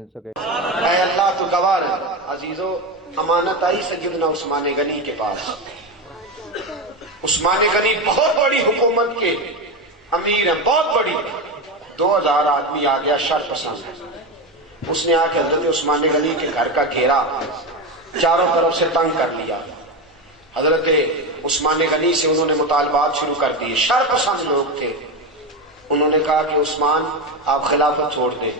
اے اللہ تو گوار عزیزو، امانت آئی سیدنا عثمان غنی کے پاس۔ عثمان غنی بہت بڑی حکومت کے امیر ہیں، بہت بڑی۔ 2000 آدمی آ گیا شر پسند۔ اس نے آ کے حضرت عثمان غنی کے گھر کا گھیرا چاروں طرف سے تنگ کر لیا۔ حضرت عثمان غنی سے انہوں نے مطالبات شروع کر دیے۔ شر پسند لوگ تھے۔ انہوں نے کہا کہ عثمان آپ خلافت چھوڑ دیں۔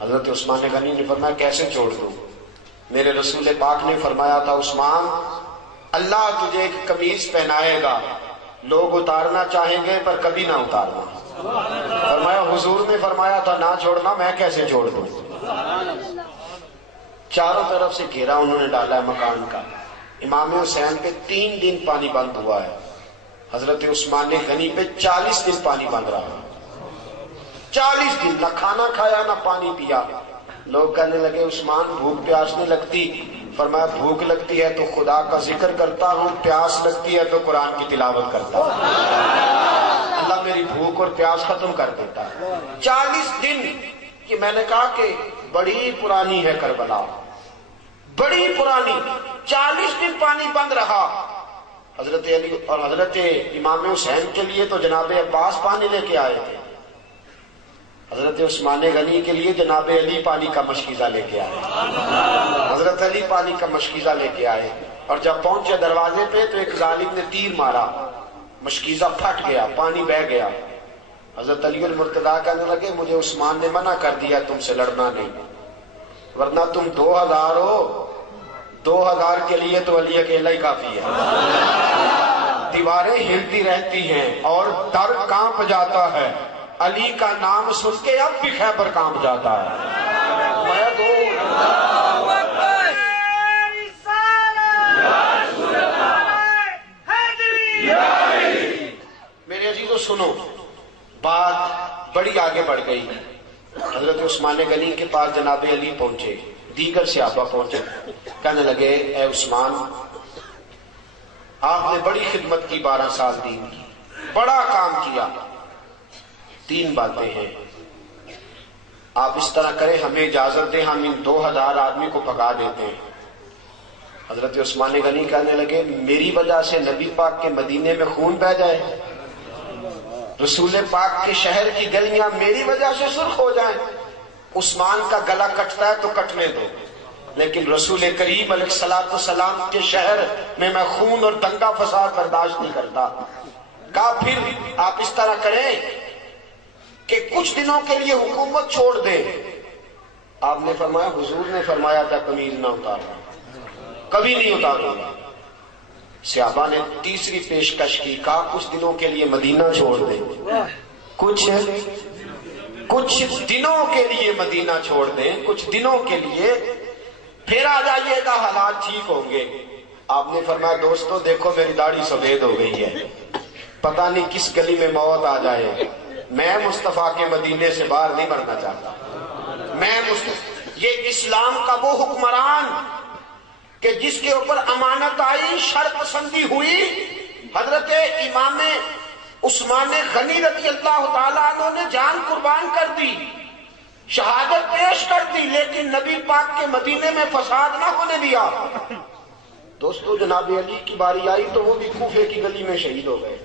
حضرت عثمان غنی نے فرمایا کیسے چھوڑ دوں؟ میرے رسول پاک نے فرمایا تھا عثمان اللہ تجھے ایک قمیض پہنائے گا، لوگ اتارنا چاہیں گے پر کبھی نہ اتارنا۔ فرمایا حضور نے فرمایا تھا نہ چھوڑنا، میں کیسے چھوڑ دوں؟ چاروں طرف سے گھیرا انہوں نے ڈالا ہے مکان کا۔ امام حسین پہ 3 دن پانی بند ہوا ہے، حضرت عثمان غنی پہ 40 دن پانی بند رہا۔ 40 دن نہ کھانا کھایا نہ پانی پیا۔ لوگ کہنے لگے عثمان بھوک پیاس نہیں لگتی؟ فرمایا بھوک لگتی ہے تو خدا کا ذکر کرتا ہوں، پیاس لگتی ہے تو قرآن کی تلاوت کرتا ہوں، اللہ میری بھوک اور پیاس ختم کر دیتا ہے۔ 40 دن کہ میں نے کہا کہ بڑی پرانی ہے کربلا، بڑی پرانی۔ 40 دن پانی بند رہا۔ حضرت علی اور حضرت امام حسین کے لیے تو جناب عباس پانی لے کے آئے تھے، حضرت عثمان غنی کے لیے جناب علی پانی کا مشکیزہ لے کے آئے، حضرت علی پانی کا مشکیزہ لے کے آئے۔ اور جب پہنچے دروازے پہ تو ایک ظالم نے تیر مارا، مشکیزہ پھٹ گیا، پانی بہہ گیا۔ حضرت علی المرتضیٰ کہنے لگے مجھے عثمان نے منع کر دیا تم سے لڑنا نہیں، ورنہ تم 2000 ہو، 2000 کے لیے تو علی اکیلا ہی کافی ہے۔ دیواریں ہلتی رہتی ہیں اور در کانپ جاتا ہے، علی کا نام سن کے اب بھی خیبر کانپ جاتا ہے۔ میرے عزیزو سنو، بات بڑی آگے بڑھ گئی۔ حضرت عثمان غنی کے پاس جناب علی پہنچے، دیگر صحابہ پہنچے، کہنے لگے اے عثمان آپ نے بڑی خدمت کی، 12 سال دین کی، بڑا کام کیا، 3 باتیں ہیں، آپ اس طرح کریں ہمیں اجازت دیں ہم ان 2000 آدمی کو بھگا دیتے ہیں۔ حضرت عثمان غنی کہنے لگے میری وجہ سے نبی پاک کے مدینے میں خون بہہ جائے، رسول پاک کے شہر کی گلیاں میری وجہ سے سرخ ہو جائیں؟ عثمان کا گلا کٹتا ہے تو کٹنے دو، لیکن رسول کریم علیہ السلام کے شہر میں میں خون اور دنگا فساد برداشت نہیں کرتا۔ کہا پھر آپ اس طرح کریں کہ کچھ دنوں کے لیے حکومت چھوڑ دیں۔ آپ نے فرمایا حضور نے فرمایا تھا قمیض نہ اتارنا، کبھی نہیں اتاروں گا۔ صحابہ نے تیسری پیشکش کی، کہا کچھ دنوں کے لیے مدینہ چھوڑ دیں، کچھ دنوں کے لیے مدینہ چھوڑ دیں، کچھ دنوں کے لیے، پھر آ جائیے گا حالات ٹھیک ہوں گے۔ آپ نے فرمایا دوستو دیکھو میری داڑھی سفید ہو گئی ہے، پتہ نہیں کس گلی میں موت آ جائے، میں مصطفیٰ کے مدینے سے باہر نہیں مرنا چاہتا۔ یہ اسلام کا وہ حکمران کہ جس کے اوپر امانت آئی، شر پسندی ہوئی، حضرت امام عثمان غنی رضی اللہ تعالیٰ عنہ نے جان قربان کر دی، شہادت پیش کر دی، لیکن نبی پاک کے مدینے میں فساد نہ ہونے دیا۔ دوستو جناب علی کی باری آئی تو وہ بھی کوفے کی گلی میں شہید ہو گئے۔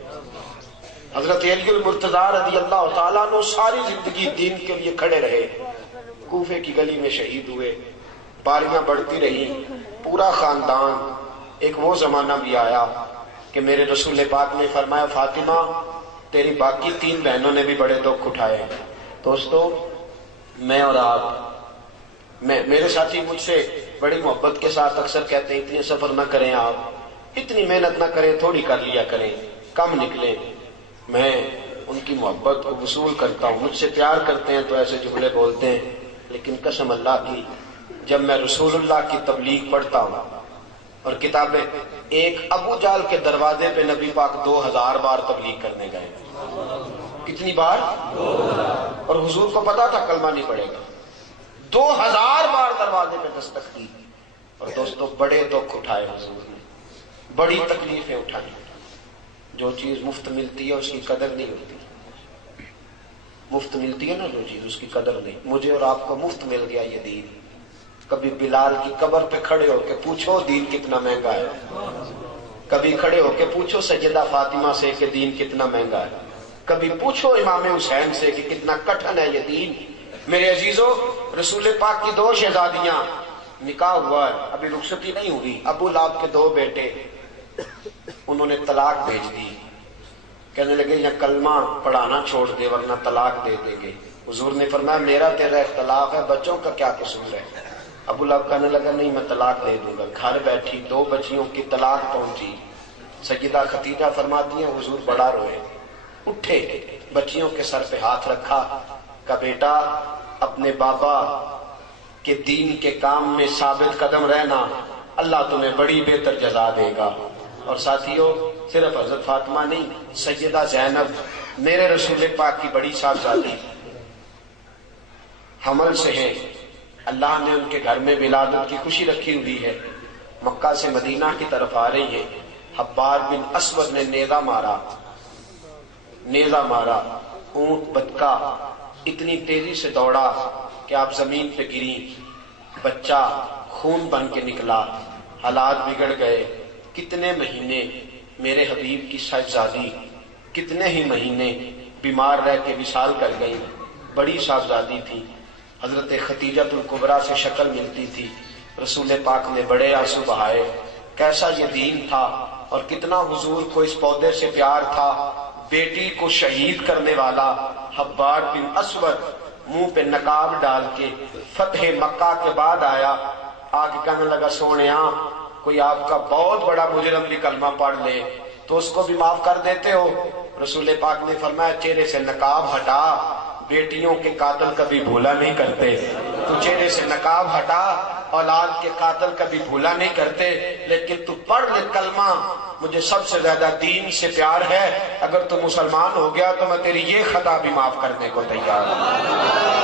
حضرت علی المرتضیٰ رضی اللہ تعالیٰ عنہ ساری زندگی دین کے لیے کھڑے رہے، کوفے کی گلی میں شہید ہوئے۔ باریاں بڑھتی رہی، پورا خاندان۔ ایک وہ زمانہ بھی آیا کہ میرے رسول پاک نے فرمایا فاطمہ تیری باقی 3 بہنوں نے بھی بڑے دکھ اٹھائے۔ دوستو میں اور آپ، میرے ساتھی مجھ سے بڑی محبت کے ساتھ اکثر کہتے ہیں اتنے سفر نہ کریں آپ، اتنی محنت نہ کریں، تھوڑی کر لیا کریں، کم نکلیں۔ میں ان کی محبت کو وصول کرتا ہوں، مجھ سے پیار کرتے ہیں تو ایسے جملے بولتے ہیں، لیکن قسم اللہ کی جب میں رسول اللہ کی تبلیغ پڑھتا ہوں اور کتابیں، ایک ابو جہل کے دروازے پہ نبی پاک 2000 بار تبلیغ کرنے گئے۔ کتنی بار؟ 2000۔ اور حضور کو پتا تھا کلمہ نہیں پڑے گا، 2000 بار دروازے پہ دستک دی۔ اور دوستو بڑے دکھ اٹھائے حضور نے، بڑی تکلیفیں اٹھائیں۔ جو چیز مفت ملتی ہے اس کی قدر نہیں ہوتی، مفت ملتی ہے نا جو چیز اس کی قدر نہیں. مجھے اور آپ کو مفت مل گیا یہ دین. کبھی بلال کی قبر پہ کھڑے ہو کے پوچھو دین کتنا مہنگا ہے. کبھی کھڑے ہو کے پوچھو سیدہ فاطمہ سے کہ دین کتنا مہنگا ہے. کبھی پوچھو امام حسین سے کہ کتنا کٹھن ہے یہ دین. میرے عزیزو، رسول پاک کی 2 شہزادیاں، نکاح ہوا ہے، ابھی رخصتی نہیں ہوئی. ابو لہب کے 2 بیٹے، انہوں نے طلاق بھیج دی. کہنے لگے یا کلمہ پڑھانا چھوڑ دے ورنہ طلاق دے دیں گے. حضور نے فرمایا میرا تیرا اختلاف ہے، بچوں کا کیا قصور ہے. ابو لہب کہنے لگا نہیں میں طلاق دے دوں گا. گھر بیٹھی 2 بچیوں کی طلاق پہنچی. سیدہ خدیجہ فرماتی ہیں حضور بڑا روئے، اٹھے، بچیوں کے سر پہ ہاتھ رکھا، کہ بیٹا اپنے بابا کے دین کے کام میں ثابت قدم رہنا، اللہ تمہیں بڑی بہتر جزا دے گا. اور ساتھیوں، صرف حضرت فاطمہ نہیں، سیدہ زینب میرے رسول پاک کی بڑی صاحبزادی حمل سے ہیں. اللہ نے ان کے گھر میں ولادت کی خوشی رکھی ہوئی ہے. مکہ سے مدینہ کی طرف آ رہی ہیں. حبار بن اسود نے نیزہ مارا. اونٹ بدکا اتنی تیزی سے دوڑا کہ آپ زمین پہ گری. بچہ خون بن کے نکلا. حالات بگڑ گئے. کتنے مہینے میرے حبیب کی صاحبزادی کتنے ہی مہینے بیمار رہ کے وصال کر گئی. بڑی صاحبزادی تھی. حضرت خدیجۃ الکبریٰ سے شکل ملتی تھی. رسول پاک نے بڑے آنسو بہائے. کیسا یہ دین تھا اور کتنا حضور کو اس پودے سے پیار تھا. بیٹی کو شہید کرنے والا حبار بن اسود منہ پہ نقاب ڈال کے فتح مکہ کے بعد آیا. آگے کہنے لگا سونیا کوئی آپ کا بہت بڑا مجرم بھی کلمہ پڑھ لے تو اس کو بھی معاف کر دیتے ہو. رسول پاک نے فرمایا چہرے سے نقاب ہٹا، بیٹیوں کے قاتل کبھی بھولا نہیں کرتے. تو چہرے سے نقاب ہٹا، اولاد کے قاتل کبھی بھولا نہیں کرتے. لیکن تو پڑھ لے کلمہ، مجھے سب سے زیادہ دین سے پیار ہے. اگر تو مسلمان ہو گیا تو میں تیری یہ خطا بھی معاف کرنے کو تیار ہوں.